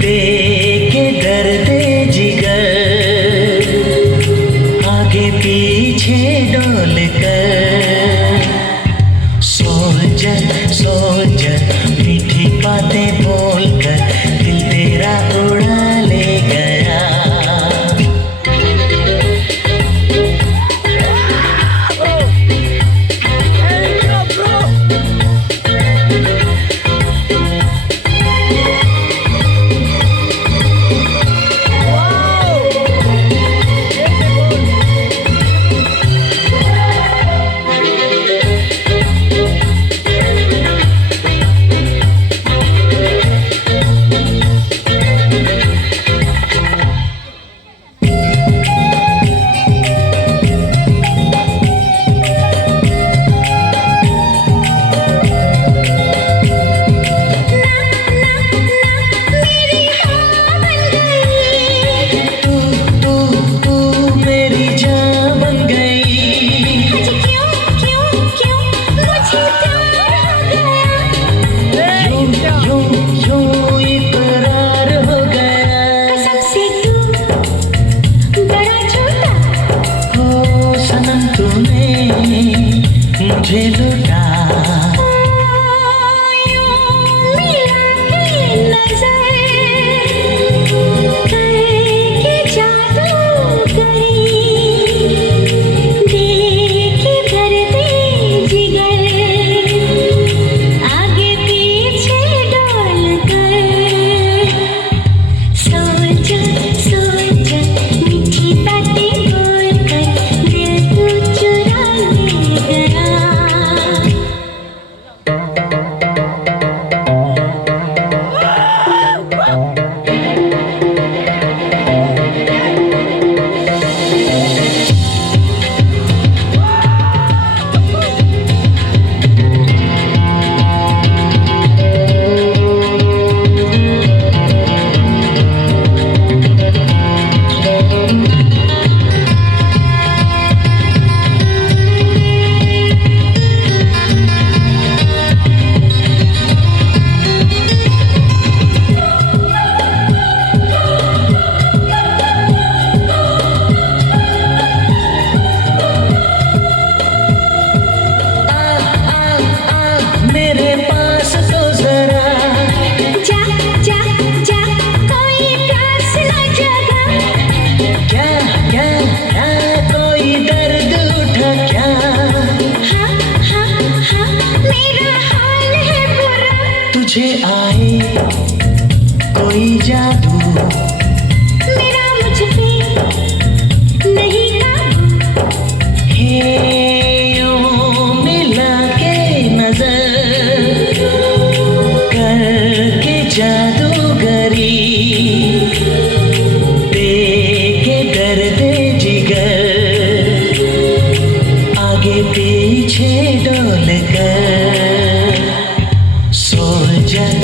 देके दर्दे जिगर आगे पीछे डोल कर। सोल्जर सोल्जर मीठी बातें बोलकर दिल तेरा उड़ा ले गया। मुझे लुटा मिला के नजर करके जादूगरी देके दर्दे जिगर आगे पीछे डोल कर। सोल्जर सोल्जर मीठी बातें बोलकर दिल तू चुरा ले गया। मेरे पास तो जरा जा जा जा कोई प्यास न जगा। क्या क्या क्या कोई दर्द उठा क्या। हाँ हाँ हाँ मेरा हाल है बुरा। तुझे आए कोई जादू मेरा मुझ पे नहीं काबू। हे यूं मिला के नजर करके जादूगरी देके दर्दे जिगर आगे पीछे डोल कर। सोल्जर